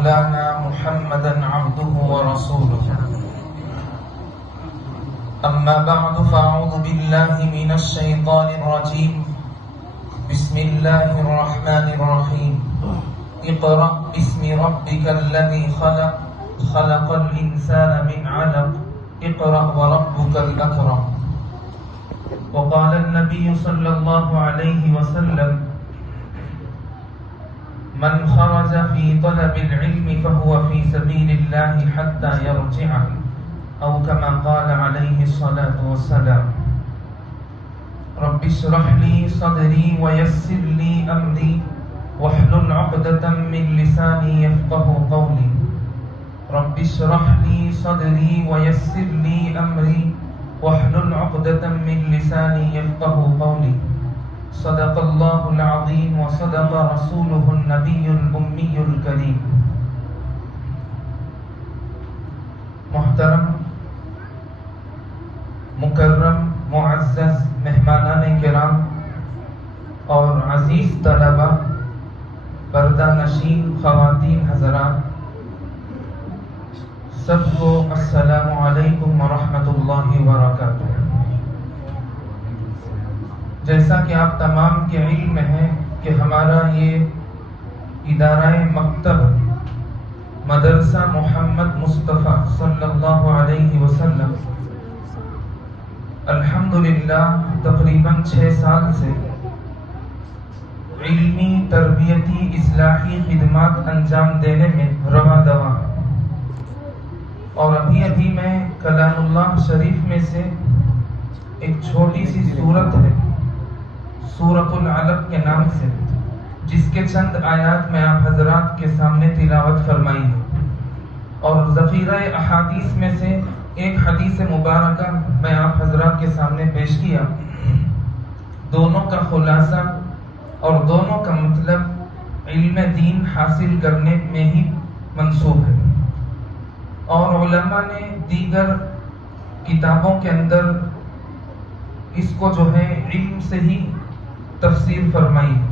مولانا محمدا عبده ورسوله أما بعد فأعوذ بالله من الشيطان الرجيم بسم الله الرحمن الرحيم اقرأ باسم ربك الذي خلق خلق الإنسان من علق اقرأ وربك الأكرم. وقال النبي صلى الله عليه وسلم من خرج في طلب العلم فهو في سبيل الله حتى يرجع أو كما قال عليه الصلاة والسلام. رب اشرح لي صدري ويسر لي أمري واحلل عقدة من لساني يفقه قولي. رب اشرح لي صدري ويسر لي أمري واحلل عقدة من لساني يفقه قولي. صدق الله العظيم وصدق رسوله النبي الأمي الكريم. محترم مکرم معزز مہمانان کرام اور عزیز طلبہ، پردہ نشین خواتین حضرات، سب کو السلام علیکم ورحمۃ اللہ وبرکاتہ۔ جیسا کہ آپ تمام کے علم میں ہے کہ ہمارا یہ ادارہ مکتب مدرسہ محمد مصطفیٰ صلی اللہ علیہ وسلم الحمدللہ تقریباً 6 سال سے علمی تربیتی اصلاحی خدمات انجام دینے میں رواں دواں، اور ابھی میں کلام اللہ شریف میں سے ایک چھوٹی سی سورت ہے سورۃ العلق کے نام سے، جس کے چند آیات میں آپ حضرات کے سامنے تلاوت فرمائی ہے، اور ذخیرہ احادیث میں سے ایک حدیث مبارکہ میں آپ حضرات کے سامنے پیش کیا۔ دونوں کا خلاصہ اور دونوں کا مطلب علم دین حاصل کرنے میں ہی منسوب ہے، اور علماء نے دیگر کتابوں کے اندر اس کو جو ہے علم سے ہی تفسیر فرمائی ہے،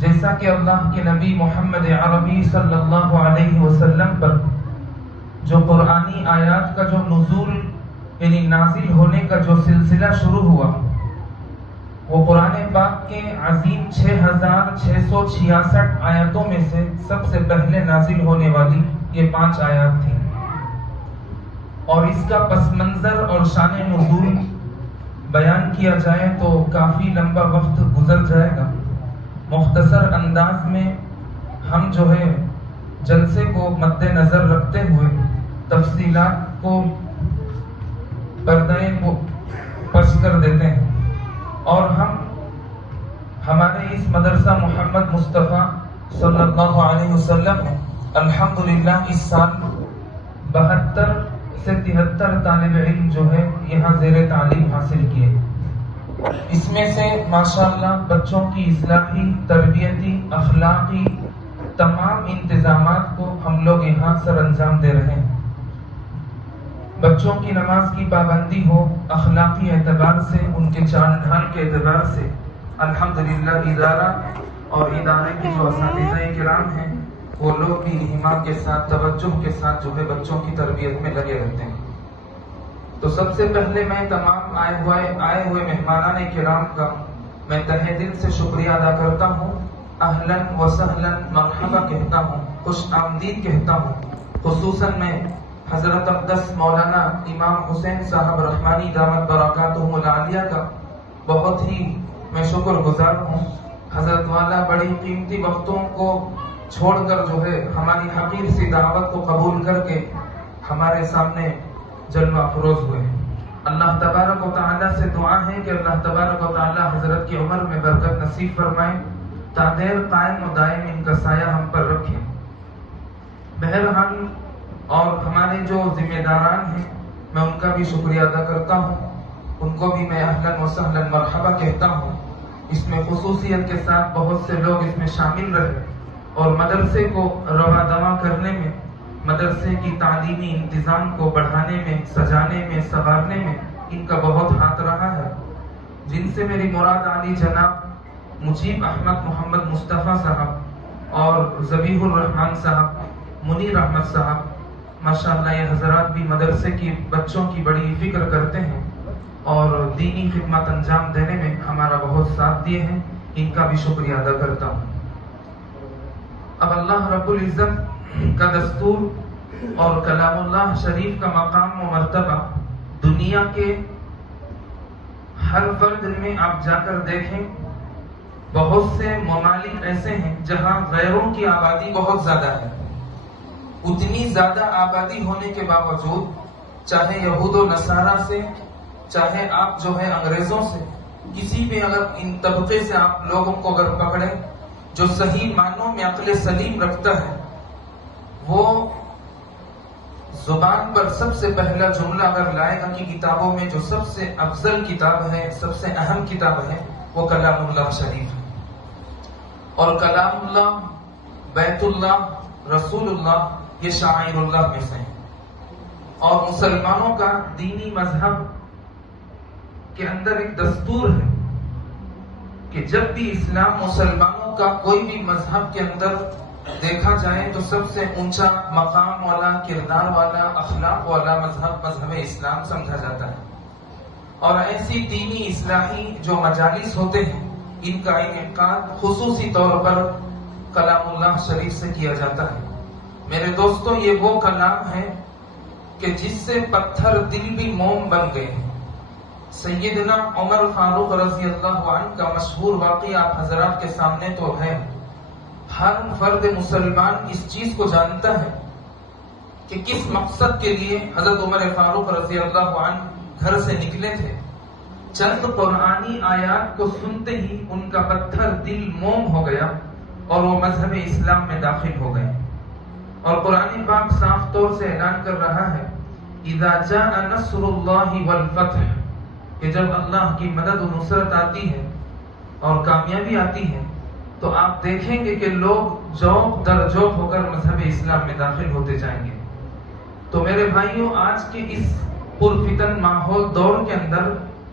جیسا کہ اللہ کے نبی محمد عربی صلی اللہ علیہ وسلم پر جو قرآنی آیات کا جو نزول یعنی نازل ہونے کا جو سلسلہ شروع ہوا، وہ قرآن پاک کے عظیم 6666 آیاتوں میں سے سب سے پہلے نازل ہونے والی یہ 5 آیات تھیں، اور اس کا پس منظر اور شان نزول بیان کیا جائے تو کافی لمبا وقت گزر جائے گا۔ مختصر انداز میں ہم جو ہے جلسے کو مد نظر رکھتے ہوئے تفصیلات کو پردے کو پس کر دیتے ہیں، اور ہم ہمارے اس مدرسہ محمد مصطفیٰ صلی اللہ علیہ وسلم میں الحمدللہ اس سال 72 سے 73 طالب علم جو ہے یہاں زیر تعلیم حاصل کیے۔ اس میں سے ماشاءاللہ بچوں کی اصلاحی، تربیتی، اخلاقی تمام انتظامات کو ہم لوگ یہاں سر انجام دے رہے ہیں۔ بچوں کی نماز کی پابندی ہو، اخلاقی اعتبار سے، ان کے چال ڈھال کے اعتبار سے الحمدللہ ادارہ اور ادارے کے جو اساتذہ کرام ہیں وہ لوگ بھی اہتمام کے ساتھ، توجہ کے ساتھ جو ہے بچوں کی تربیت میں لگے رہتے ہیں۔ تو سب سے پہلے میں تمام آئے ہوئے مہمانان کرام کا میں تہہ دل سے شکریہ ادا کرتا ہوں، اہلاً و سہلاً مرحبا کہتا ہوں، خوش آمدید کہتا ہوں۔ خصوصاً میں حضرت اقدس مولانا امام حسین صاحب رحمانی دامت برکاتہم العالیہ کا بہت ہی میں شکر گزار ہوں۔ حضرت والا بڑی قیمتی وقتوں کو چھوڑ کر جو ہے ہماری حقیر سی دعوت کو قبول کر کے ہمارے سامنے جلوہ افروز ہوئے۔ اللہ تبارک و تعالیٰ سے دعا ہے کہ اللہ تبارک و تعالیٰ حضرت کی عمر میں برکت نصیب فرمائے، تادیر قائم و دائم ان کا سایہ ہم پر رکھے۔ بہرحال اور ہمارے جو ذمہ داران ہیں میں ان کا بھی شکریہ ادا کرتا ہوں، ان کو بھی میں اہلاً و سہلاً مرحبا کہتا ہوں۔ اس میں خصوصیت کے ساتھ بہت سے لوگ اس میں شامل رہے اور مدرسے کو رواں دواں کرنے میں، مدرسے کی تعلیمی انتظام کو بڑھانے میں، سجانے میں، سنوارنے میں ان کا بہت ہاتھ رہا ہے، جن سے میری مراد علی جناب مجیب احمد محمد مصطفیٰ صاحب اور ذبیح الرحمان صاحب، منیر احمد صاحب، ماشاءاللہ یہ حضرات بھی مدرسے کی بچوں کی بڑی فکر کرتے ہیں اور دینی خدمات انجام دینے میں ہمارا بہت ساتھ دیے ہیں، ان کا بھی شکریہ ادا کرتا ہوں۔ اب اللہ رب العزت کا دستور اور کلام اللہ شریف کا مقام و مرتبہ دنیا کے ہر فرد میں آپ جا کر دیکھیں، بہت سے ممالک ایسے ہیں جہاں غیروں کی آبادی بہت زیادہ ہے، اتنی زیادہ آبادی ہونے کے باوجود چاہے یہود و نصارہ سے، چاہے آپ جو ہے انگریزوں سے، کسی بھی اگر ان طبقے سے آپ لوگوں کو اگر پکڑیں جو صحیح معنوں میں عقل سلیم رکھتا ہے، وہ زبان پر سب سے پہلا جملہ اگر لائے گا کہ کتابوں میں جو سب سے افضل کتاب ہے، سب سے اہم کتاب ہے، وہ کلام اللہ شریف ہے۔ اور کلام اللہ، بیت اللہ، رسول اللہ، یہ شاعر اللہ میں سے ہیں۔ اور مسلمانوں کا دینی مذہب کے اندر ایک دستور ہے کہ جب بھی اسلام مسلمانوں کا کوئی بھی مذہب کے اندر دیکھا جائے تو سب سے اونچا مقام والا، کردار والا، اخلاق والا مذہب اسلام سمجھا جاتا ہے۔ اور ایسی دینی اصلاحی جو مجالس ہوتے ہیں، ان کا انعقاد خصوصی طور پر کلام اللہ شریف سے کیا جاتا ہے۔ میرے دوستو، یہ وہ کلام ہے کہ جس سے پتھر دل بھی موم بن گئے ہیں۔ سیدنا عمر فاروق رضی اللہ عنہ کا مشہور واقعہ آپ حضرات کے سامنے تو ہے۔ ہر فرد مسلمان اس چیز کو جانتا ہے کہ کس مقصد کے لیے حضرت عمر فاروق رضی اللہ عنہ گھر سے نکلے تھے۔ چند قرآنی آیات کو سنتے ہی ان کا پتھر دل موم ہو گیا اور وہ مذہب اسلام میں داخل ہو گئے۔ اور قرآن پاک صاف طور سے اعلان کر رہا ہے، اذا جاء نصر اللہ والفتح، کہ جب اللہ کی مدد و نصرت آتی ہے اور کامیابی آتی ہے تو آپ دیکھیں گے کہ لوگ جوق در جوق ہو کر مذہب اسلام میں داخل ہوتے جائیں گے۔ تو میرے بھائیوں، آج کے اس پرفتن ماحول دور کے اندر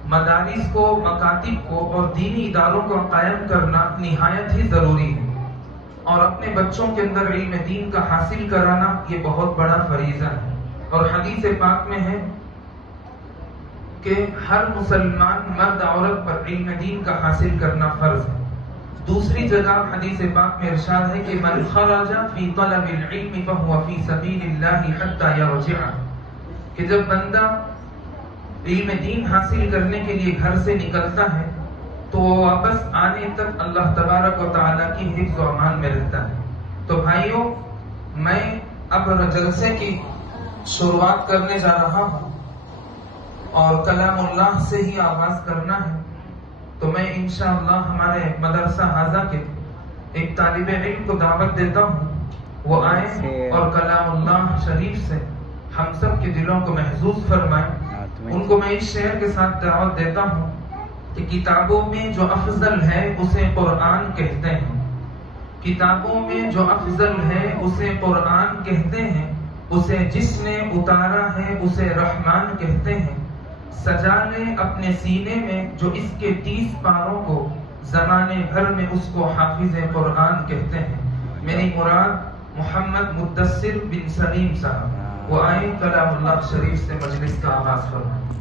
مدارس کو، مکاتب کو اور دینی اداروں کو قائم کرنا نہایت ہی ضروری ہے، اور اپنے بچوں کے اندر علم دین کا حاصل کرانا یہ بہت بڑا فریضہ ہے۔ اور حدیث پاک میں ہے کہ ہر مسلمان مرد عورت پر علم دین کا حاصل کرنا فرض ہے۔ دوسری جگہ حدیث پاک میں ارشاد ہے کہ من خرج فی طلب العلم فهو فی سبیل اللہ حتی یرجع، کہ جب بندہ علم دین حاصل کرنے کے لیے گھر سے نکلتا ہے تو وہ واپس آنے تک اللہ تبارک و تعالیٰ کی حفظ و امان میں رہتا ہے۔ تو بھائیوں، میں اب جلسے کی شروعات کرنے جا رہا ہوں اور کلام اللہ سے ہی آغاز کرنا ہے۔ تو میں انشاءاللہ ہمارے مدرسہ حاضہ کے ایک طالب علم کو دعوت دیتا ہوں، وہ آئے اور کلام اللہ شریف سے ہم سب کے دلوں کو محظوظ فرمائیں۔ ان کو میں اس شعر کے ساتھ دعوت دیتا ہوں کہ کتابوں میں جو افضل ہے اسے قرآن کہتے ہیں، کتابوں میں جو افضل ہے اسے قرآن کہتے ہیں، اسے جس نے اتارا ہے اسے رحمان کہتے ہیں، سجا لے اپنے سینے میں جو اس کے 30 پاروں کو، زمانے بھر میں اس کو حافظ قرآن کہتے ہیں۔ میری مراد محمد مدثر بن سلیم صاحب، وہ آئے کلام اللہ شریف سے مجلس کا آغاز فرمائیں۔